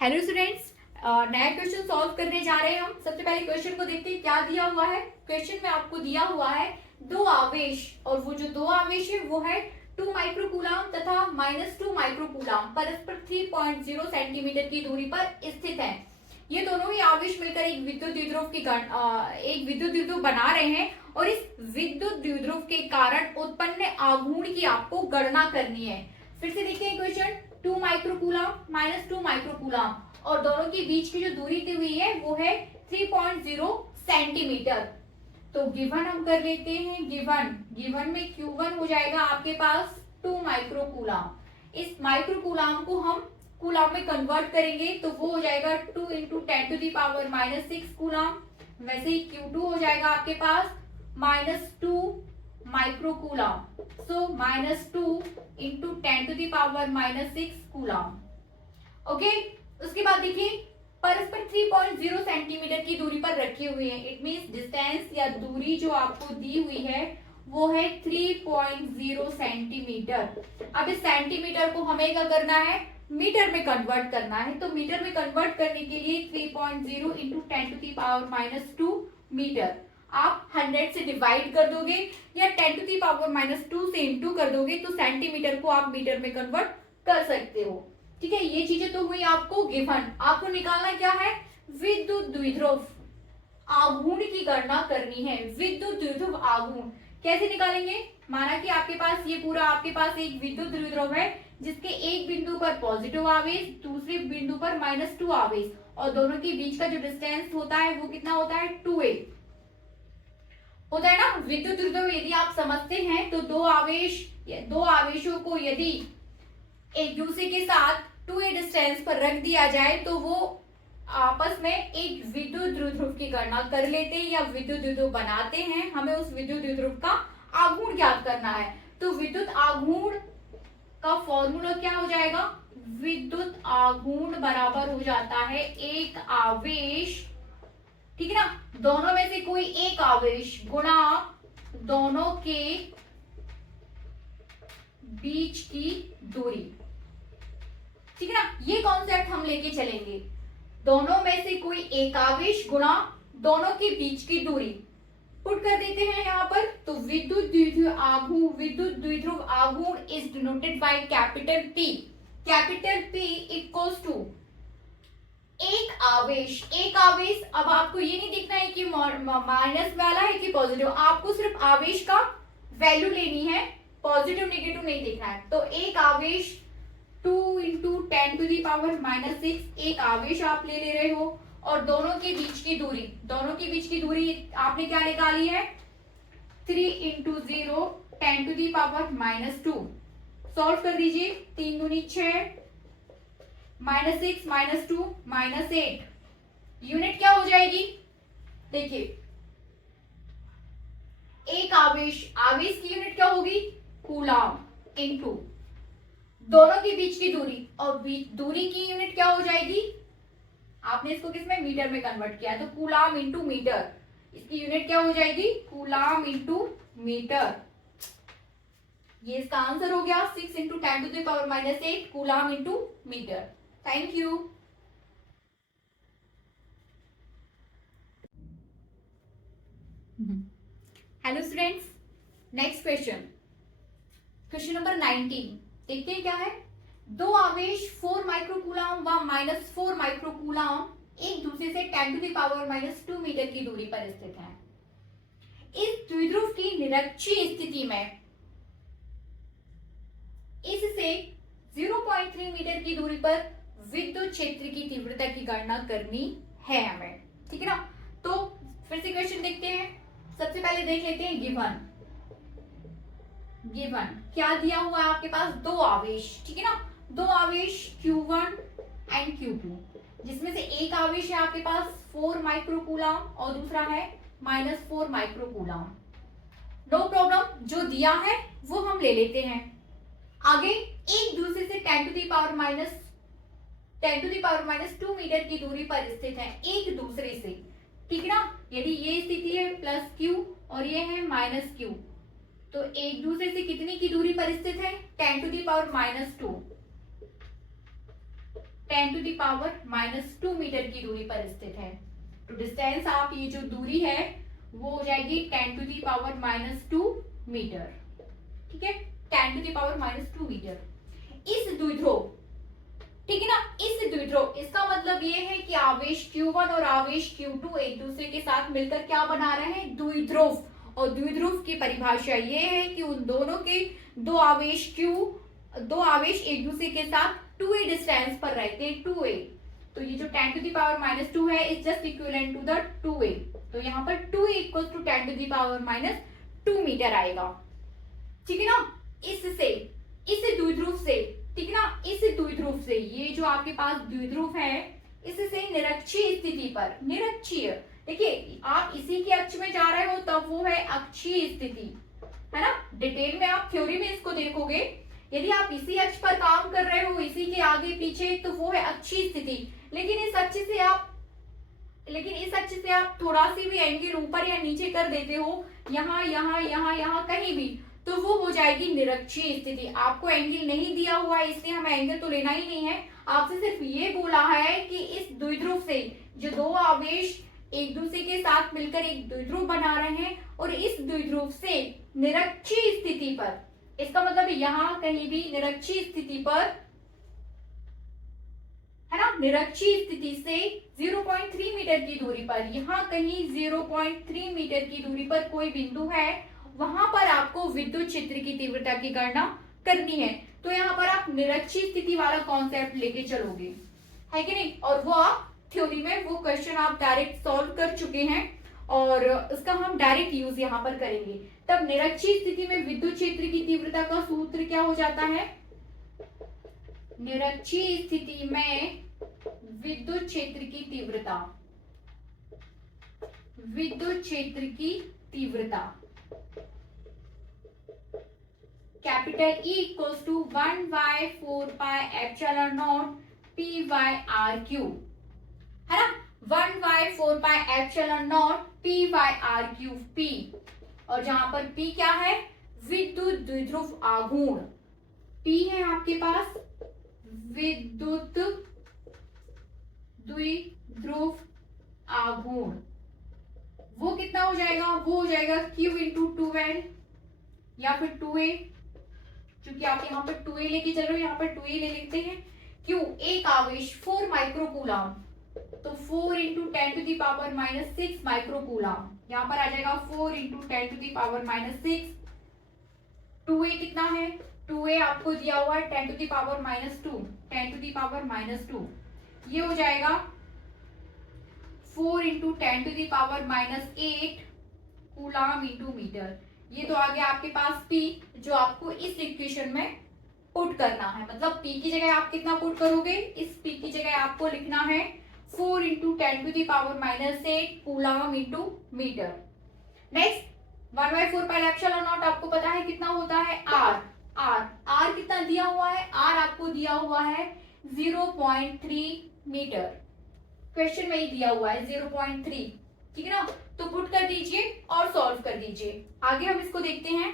Hello students, नया question solve करने जा रहे हैं हम। सबसे पहले क्वेश्चन को देखते हैं क्या दिया हुआ है। क्वेश्चन में आपको दिया हुआ है दो आवेश, और वो जो दो आवेश है वो है 2 माइक्रोकूलम तथा -2 माइक्रोकूलम परस्पर 3.0 सेंटीमीटर की दूरी पर स्थित है। ये दोनों ही आवेश मिलकर एक विद्युत द्विध्रुव बना रहे हैं और इस विद्युत द्विध्रुव के कारण उत्पन्न आघूर्ण की आपको गणना करनी है। फिर से देखते हैं क्वेश्चन। 2 माइक्रोकूलम -2 माइक्रोकूलम और दोनों के बीच की जो दूरी दी हुई है वो है 3.0 सेंटीमीटर। तो गिवन हम कर लेते हैं। गिवन में Q1 हो जाएगा आपके पास 2 माइक्रोकूलम। इस माइक्रोकूलम को हम कूलम में कन्वर्ट करेंगे तो वो हो जाएगा 2 × 10⁻⁻6 कूलम। वैसे ही Q2 हो जाएगा आपके पास -2 माइक्रोकूलम। सो -2 × 10⁻⁻6 कूलम। ओके, उसके बाद देखिए परस्पर 3.0 सेंटीमीटर की दूरी पर रखे हुए हैं। इट मींस डिस्टेंस या दूरी जो आपको दी हुई है वो है 3.0 सेंटीमीटर। अब इस सेंटीमीटर को हमें क्या करना है, मीटर में कन्वर्ट करना है। तो मीटर में कन्वर्ट करने के लिए 3.0 × 10⁻⁻2 मीटर आप 100 से डिवाइड कर दोगे या 10⁻⁻2 से इंटू कर दोगे तो सेंटीमीटर को आप मीटर में कन्वर्ट कर सकते हो। ठीक है, ये चीजें तो हुई आपको गिवन। आपको निकालना क्या है, विद्युत द्विध्रुव आघूर्ण की गणना करनी है। विद्युत द्विध्रुव आघूर्ण कैसे निकालेंगे। माना कि आपके पास ये पूरा आपके पास एक विद्युत द्विध्रुव है जिसके एक बिंदु पर पॉजिटिव आवेश, दूसरे बिंदु पर -2 आवेश, और दोनों के बीच का जो डिस्टेंस होता है वो कितना होता है 2a होता है ना। विद्युत द्विध्रुव यदि आप समझते हैं तो दो आवेशों को यदि एक दूसरे के साथ 2a डिस्टेंस पर रख दिया जाए तो वो आपस में एक विद्युत द्विध्रुव की गणना कर लेते हैं या विद्युत द्विध्रुव बनाते हैं। हमें उस विद्युत द्विध्रुव का आघूर्ण ज्ञात करना है। तो विद्युत आघूर्ण का फॉर्मूला क्या हो जाएगा, विद्युत आघूर्ण बराबर हो जाता है एक आवेश, ठीक है ना, दोनों में से कोई एक आवेश गुणा दोनों के बीच की दूरी। ठीक है ना, ये कॉन्सेप्ट हम लेके चलेंगे। दोनों में से कोई एक आवेश गुणा दोनों के बीच की दूरी पुट कर देते हैं यहाँ पर। तो विद्युत द्विध्रुव आघूर्ण is denoted by capital P। Capital P equals to एक आवेश। अब आपको ये नहीं देखना है कि माइनस वाला है कि पॉजिटिव, आपको सिर्फ आवेश का वैल्यू लेनी है, पॉजिटिव नेगेटिव नहीं देखना है। तो एक आवेश 2 × 10⁻⁻6 एक आवेश आप ले रहे हो, और दोनों के बीच की दूरी आपने क्या निकाली है 3 × 0 10⁻⁻2। सॉल्व कर दीजिए। 3 दूनी 6, -6 -2 -8, यूनिट क्या हो जाएगी। देखिए एक आवेश की यूनिट क्या होगी कूलम इनटू दोनों के बीच की दूरी, और दूरी की यूनिट क्या हो जाएगी, आपने इसको किसमें मीटर में कन्वर्ट किया तो कूलम इनटू मीटर। इसकी यूनिट क्या हो जाएगी कूलम इनटू मीटर। ये इसका आंसर हो गया 6 × 10⁻⁻8 coulomb into metre. Thank you. Hello students, next question number 19 देखते हैं क्या है। दो आवेश 4 माइक्रोकूलम व -4 माइक्रोकूलम एक दूसरे से 10⁻⁻2 मीटर की दूरी पर स्थित हैं। इस द्विध्रुव की निरक्षीय स्थिति में इससे 0.3 मीटर की दूरी पर विद्युत क्षेत्र की तीव्रता की गणना करनी है हमें। ठीक है ना, तो फिर से क्वेश्चन देखते हैं। सबसे पहले देख लेते हैं गिवन क्या दिया हुआ है आपके पास, दो आवेश, ठीक है ना, दो आवेश Q1 एंड Q2, जिसमें से एक आवेश है आपके पास 4 माइक्रोकूलम और दूसरा है -4 माइक्रोकूलम। नो प्रॉब्लम, जो दिया है वो हम ले लेते हैं। आगे एक दूसरे से 10⁻2 मीटर की दूरी पर स्थित है, एक दूसरे से, ठीक है ना। यदि ये स्थिति है +Q और ये है -Q, तो एक दूसरे से कितनी की दूरी पर स्थित है 10⁻2। 10 टू द पावर -2 मीटर की दूरी पर स्थित है। तो डिस्टेंस आप ये जो दूरी है वो हो जाएगी 10 टू द पावर -2 मीटर। ठीक है, 10 टू द पावर -2 मीटर। इस द्विध्रुव, ठीक है ना, इस द्विध्रुव, इसका मतलब ये है कि आवेश Q1 और आवेश Q2 एक दूसरे के साथ मिलकर क्या बना रहे हैं, द्विध्रुव। और द्विध्रुव की परिभाषा ये है कि उन दोनों के दो आवेश एक दूसरे के साथ 2a डिस्टेंस पर रहते हैं, 2a। तो ये जो 10 टू द पावर -2 है is just equivalent to the 2a। तो यहाँ पर 2a equal to 10 to the power -2 metre आएगा। ठीक है ना, इससे, इस द्विध्रुव से, ठीक है ना, इस द्विध्रुव से, ये जो आपके पास द्विध्रुव है, इससे निरक्षीय स्थिति पर, निरक्षीय, देखिए आप इसी के अक्ष में जा रहे हो तब वो है अक्षीय स्थिति, है ना। डिटेल में आप थ्योरी में इसको देखोगे, यदि आप इसी अक्ष पर काम कर रहे हो, इसी के आगे पीछे, तो वो है अक्षीय स्थिति। लेकिन इस अक्ष से आप थोड़ा सी भी एंगल ऊपर या नीचे कर देते हो, यहाँ यहाँ यहाँ यहाँ कहीं भी, तो वो हो जाएगी निरक्षीय स्थिति। आपको एंगल नहीं दिया हुआ है इसलिए हमें एंगल तो लेना ही नहीं है, आपसे सिर्फ ये बोला है कि इस द्विध्रुव से जो दो आवेश एक दूसरे के साथ मिलकर एक द्विध्रुव बना रहे हैं, और इस द्विध्रुव से निरक्षीय स्थिति पर, इसका मतलब यहाँ कहीं भी निरक्षीय स्थिति पर, है ना, निरक्षीय स्थिति से 0.3 मीटर की दूरी पर, यहाँ कहीं 0.3 मीटर की दूरी पर कोई बिंदु है, वहां पर आपको विद्युत क्षेत्र की तीव्रता की गणना करनी है। तो यहाँ पर आप निरक्षीय स्थिति वाला कॉन्सेप्ट लेके चलोगे, है कि नहीं, और वो आप थ्योरी में वो क्वेश्चन आप डायरेक्ट सॉल्व कर चुके हैं और उसका हम डायरेक्ट यूज यहाँ पर करेंगे। तब निरक्षीय स्थिति में विद्युत क्षेत्र की तीव्रता का सूत्र क्या हो जाता है, निरक्षीय स्थिति में विद्युत क्षेत्र की तीव्रता, विद्युत क्षेत्र की तीव्रता capital E equals to 1/4πε0 P/R3, है ना, 1/4πε0 P/R3 P। और जहां पर P क्या है, विद्युत द्विध्रुव आघूर्ण, P है आपके पास विद्युत द्विध्रुव आघूर्ण, वो कितना हो जाएगा, वो हो जाएगा Q इंटू 2n या फिर 2a, क्योंकि आप यहाँ पर 2a लेके चल रहे हो, यहाँ पर 2a ले लेते हैं। Q एक आवेश 4 माइक्रोकूलम, तो 4 into 10 to the power -6 microcoulomb, यहाँ पर आ जाएगा 4 into 10 to the power -6। 2a कितना है, 2a आपको दिया हुआ है 10 to the power -2, 10 to the power -2, ये हो जाएगा 4 into 10 to the power -8 coulomb into metre. ये तो आ गया आपके पास P, जो आपको इस इक्वेशन में पुट करना है। मतलब P की जगह आप कितना पुट करोगे, इस P की जगह आपको लिखना है 4 into 10 to the power -8 coulomb into metre. Next 1/4πε0 आपको पता है कितना होता है, R कितना दिया हुआ है, R आपको दिया हुआ है 0.3 मीटर, क्वेश्चन में ही दिया हुआ है 0.3, ठीक है ना। तो पुट कर दीजिए और सॉल्व कर दीजिए। आगे हम इसको देखते हैं।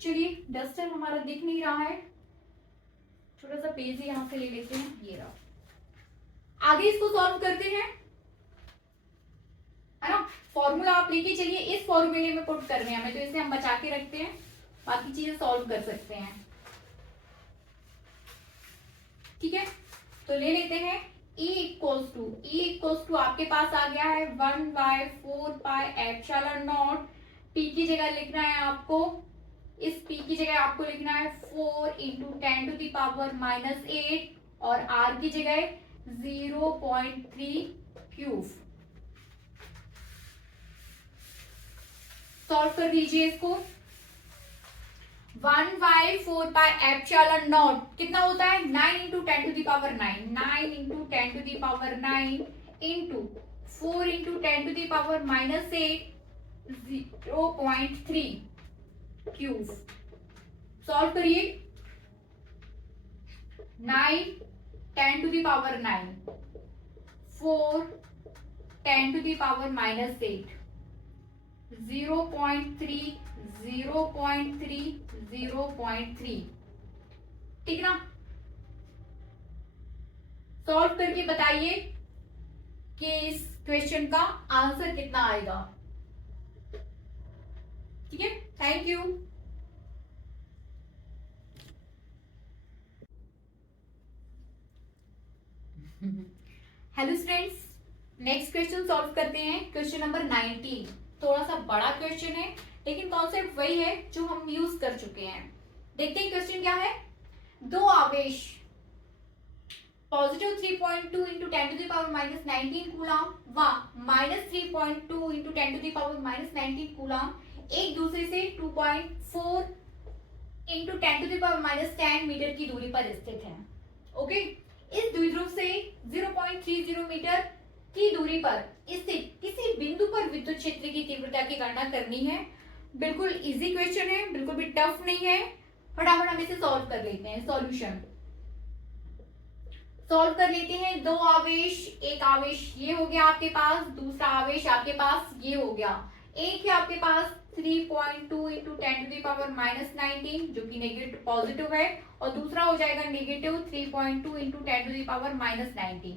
चलिए डस्टर हमारा दिख नहीं रहा है, छोटा सा पेज ही यहां से ले लेते हैं, ये रहा। आगे इसको सॉल्व करते हैं, है ना। फॉर्मूला आप लेके चलिए, इस फॉर्मूले में पुट करने हैं हमें, तो इसे हम बचा के रखते हैं, बाकी चीजें सॉल्व कर सकते हैं। ठीक है, तो ले लेते हैं E इक्वल्स टू आपके पास आ गया है 1/4πε0। P की जगह लिखना है आपको, इस P की जगह आपको लिखना है 4 इंटू 10 टू दी पावर -8 और R की जगह 0.3 क्यूब। सॉल्व कर दीजिए इसको। 1/4πε0 कितना होता है, 9 into 10 to the power 9, 9 into 10 to the power 9 into 4 into 10 to the power -8 0.3 cube. Solve करिए। 9 10 to the power 9, 4 10 to the power -8, 0.3 0.3 0.3, ठीक ना। सॉल्व करके बताइए कि इस क्वेश्चन का आंसर कितना आएगा। ठीक है, thank you. Hello students, next question solve करते हैं। क्वेश्चन नंबर 19 थोड़ा सा बड़ा क्वेश्चन है, लेकिन कॉन्सेप्ट वही है जो हम यूज कर चुके हैं। देखते हैं क्वेश्चन क्या है। दो आवेश पॉजिटिव 3.2 इंटू 10⁻⁻19 कूलम व -3.2 इंटू 10⁻⁻19 कूलम एक दूसरे से 2.4 इंटू 10⁻10 मीटर की दूरी पर स्थित है। ओके, इस द्विध्रुव से 0.30 मीटर की दूरी पर स्थित किसी बिंदु पर विद्युत क्षेत्र की तीव्रता की गणना करनी है। बिल्कुल इजी क्वेश्चन है, बिल्कुल भी टफ नहीं है। फटाफट हम इसे सॉल्व कर लेते हैं। सॉल्यूशन सॉल्व कर लेते हैं। दो आवेश, एक आवेश ये हो गया आपके पास, दूसरा आवेश आपके पास ये हो गया। एक है आपके पास 3.2 इंटू 10⁻⁻19 जो कि नेगेटिव पॉजिटिव है, और दूसरा हो जाएगा नेगेटिव 3.2 इंटू 10⁻⁻19।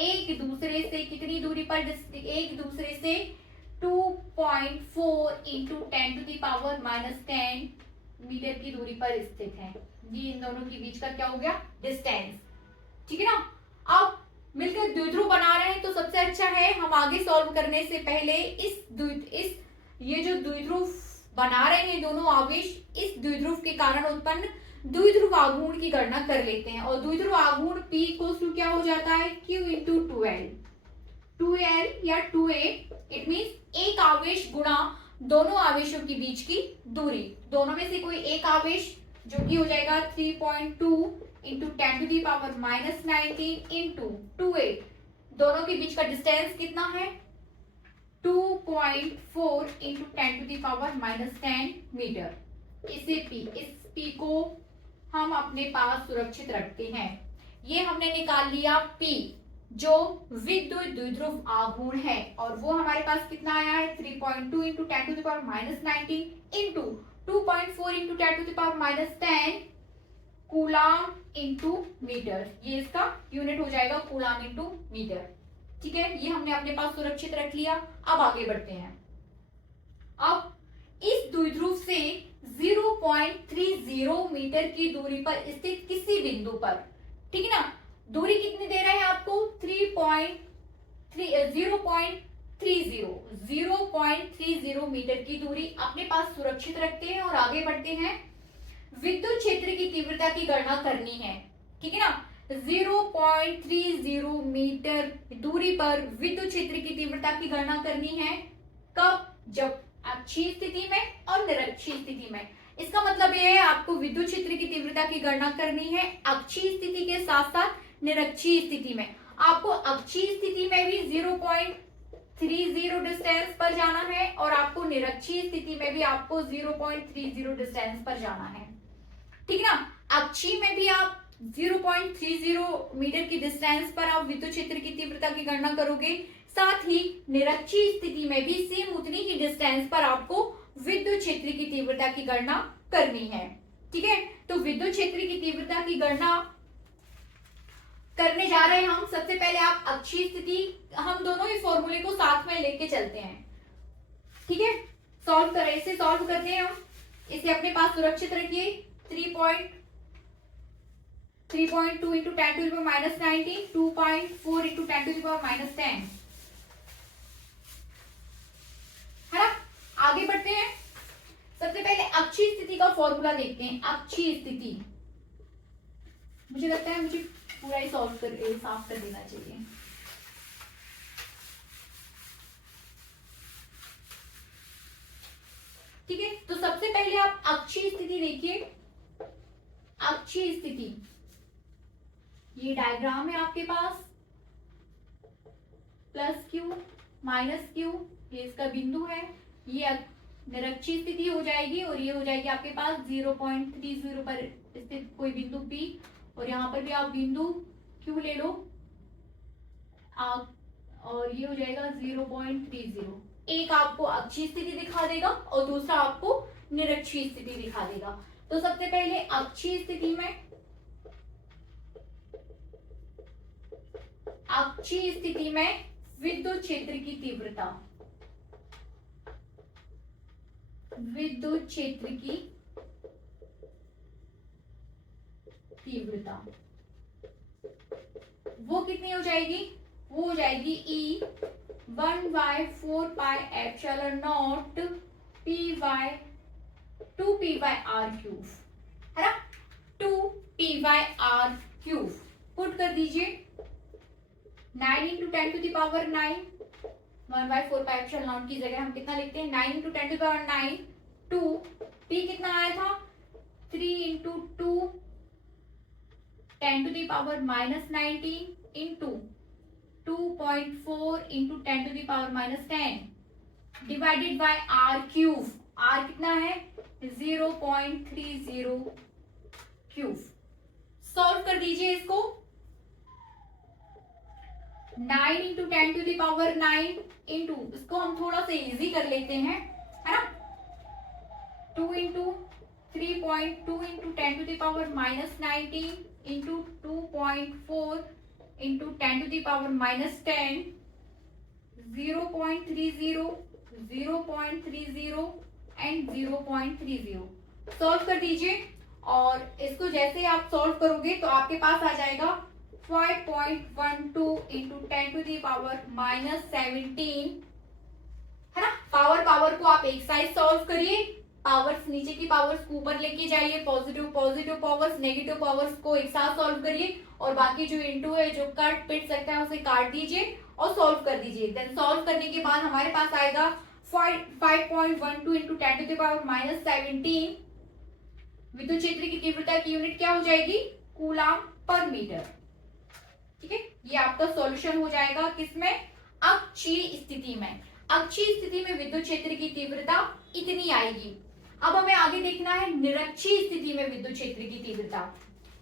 एक दूसरे से कितनी दूरी पर, एक दूसरे से 2.4 इंटू 10⁻10 मीटर की दूरी पर स्थित है। ये इन दोनों के बीच का क्या हो गया, डिस्टेंस। ठीक है ना। अब मिलकर द्विध्रुव बना रहे हैं तो सबसे अच्छा है हम आगे सॉल्व करने से पहले इस ये जो द्विध्रुव बना रहे हैं दोनों आवेश, इस द्विध्रुव के कारण उत्पन्न द्विध्रुव आघूर्ण की गणना कर लेते हैं। और द्विध्रुव आघूर्ण P इक्वल्स टू क्या हो जाता है, Q इंटू 2L या 2A। इट मीन्स एक आवेश गुणा दोनों आवेशों के बीच की दूरी। दोनों में से कोई एक आवेश जो कि हो जाएगा 3.2 इंटू 10⁻⁻19 इंटू 2A। दोनों के बीच का डिस्टेंस कितना है, 2.4 इंटू 10⁻10 मीटर। इस P को हम अपने पास सुरक्षित रखते हैं। ये हमने निकाल लिया P जो विद्युत द्विध्रुव आघूर्ण है, और वो हमारे पास कितना आया है 3.2 into 10⁻19 into 2.4 into 10⁻10 coulomb into metre. ये इसका यूनिट हो जाएगा कूलाम इंटू मीटर। ठीक है, ये हमने अपने पास सुरक्षित रख लिया। अब आगे बढ़ते हैं। अब इस द्विध्रुव से 0.30 मीटर की दूरी पर स्थित किसी बिंदु पर, ठीक है ना, दूरी कितनी दे रहे हैं आपको 0.30 मीटर की दूरी अपने पास सुरक्षित रखते हैं और आगे बढ़ते हैं। विद्युत क्षेत्र की तीव्रता की गणना करनी है, ठीक है ना। 0.30 मीटर दूरी पर विद्युत क्षेत्र की तीव्रता की गणना करनी है। कब, जब अक्षीय स्थिति में और निरक्षीय स्थिति में। इसका मतलब यह है आपको विद्युत क्षेत्र की तीव्रता की गणना करनी है अक्षीय स्थिति के साथ साथ निरक्षीय स्थिति में। आपको अक्षीय स्थिति में भी 0.30 डिस्टेंस पर जाना है और आपको निरक्षीय स्थिति में भी आपको 0.30 डिस्टेंस पर जाना है, ठीक है ना। अक्षीय में भी आप 0.30 मीटर की डिस्टेंस पर आप विद्युत क्षेत्र की तीव्रता की गणना करोगे, साथ ही निरक्षीय स्थिति में भी सेम उतनी ही डिस्टेंस पर आपको विद्युत क्षेत्र की तीव्रता की गणना करनी है, ठीक है। तो विद्युत क्षेत्र की तीव्रता की गणना करने जा रहे हैं हम। सबसे पहले आप अक्षीय स्थिति, हम दोनों ही फॉर्मूले को साथ में लेके चलते हैं, ठीक है। इसे सॉल्व करते हैं हम। इसे अपने पास सुरक्षित रखिए। 3.2 इंटू 10⁻⁻19 2.4 इंटू 10⁻10 है ना। आगे बढ़ते हैं। सबसे पहले अक्षीय स्थिति का फॉर्मूला देखते हैं। अक्षीय स्थिति, मुझे लगता है मुझे पूरा ही साफ कर देना चाहिए। ठीक है, तो सबसे पहले आप अक्षीय स्थिति देखिए। अक्षीय स्थिति, ये डायग्राम है आपके पास, प्लस क्यू माइनस क्यू, ये इसका बिंदु है। ये निरक्षीय स्थिति हो जाएगी और ये हो जाएगी आपके पास 0.30 पर स्थित कोई बिंदु P, और यहाँ पर भी आप बिंदु Q ले लो और ये हो जाएगा 0.30। एक आपको अक्षीय स्थिति दिखा देगा और दूसरा आपको निरक्षीय स्थिति दिखा देगा। तो सबसे पहले अक्षीय स्थिति में, अक्षीय स्थिति में विद्युत क्षेत्र की तीव्रता, विद्युत क्षेत्र की तीव्रता वो कितनी हो जाएगी, वो हो जाएगी E 1/4πε0 2πr³ है ना, 2πr³। पुट कर दीजिए 9 × 10⁹ 1/4πε0 की जगह हम कितना लिखते हैं 9 × 10⁹ 2, p कितना आया था 3 × 2 10⁻⁻19 into 2.4 into 10⁻⁻10 divided by r³। r कितना है 0.30³ सॉल्व कर दीजिए इसको। 9 × 10⁹ इंटू, इसको हम थोड़ा सा इजी कर लेते हैं, है ना, 2 × 3.2 × 10⁻⁻19 into 2.4 into 10⁻⁻10 0.30 0.30 एंड 0.30 सॉल्व कर दीजिए। और इसको जैसे आप सॉल्व करोगे तो आपके पास आ जाएगा 5.12 into 10⁻⁻17 है ना। पावर को आप एक साइड सॉल्व करिए, पावर्स नीचे की पावर्स को ऊपर लेके जाइए, पॉजिटिव पावर्स नेगेटिव पावर्स को एक साथ सॉल्व करिए, और बाकी जो इनटू है जो कट पिट सकता है उसे काट दीजिए और सॉल्व कर दीजिए। देन सॉल्व करने के बाद हमारे पास आएगा 5.12 into 10⁻⁻17। विद्युत क्षेत्र की तीव्रता की यूनिट क्या हो जाएगी, कूलाम पर मीटर। ठीक है, ये आपका सॉल्यूशन हो जाएगा किसमें, अक्षीय स्थिति में। अक्षीय स्थिति में विद्युत क्षेत्र की तीव्रता इतनी आएगी। अब हमें आगे देखना है निरक्षीय स्थिति में विद्युत क्षेत्र की तीव्रता।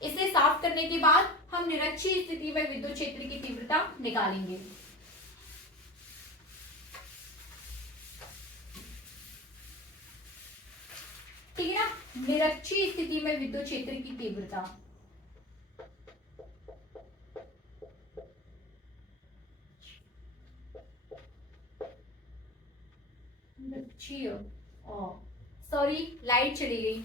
इसे साफ करने के बाद हम निरक्षीय स्थिति में विद्युत क्षेत्र की तीव्रता निकालेंगे। ठीक है ना, निरक्षीय स्थिति में विद्युत क्षेत्र की तीव्रता, निरक्षीय, सॉरी लाइट चली गई।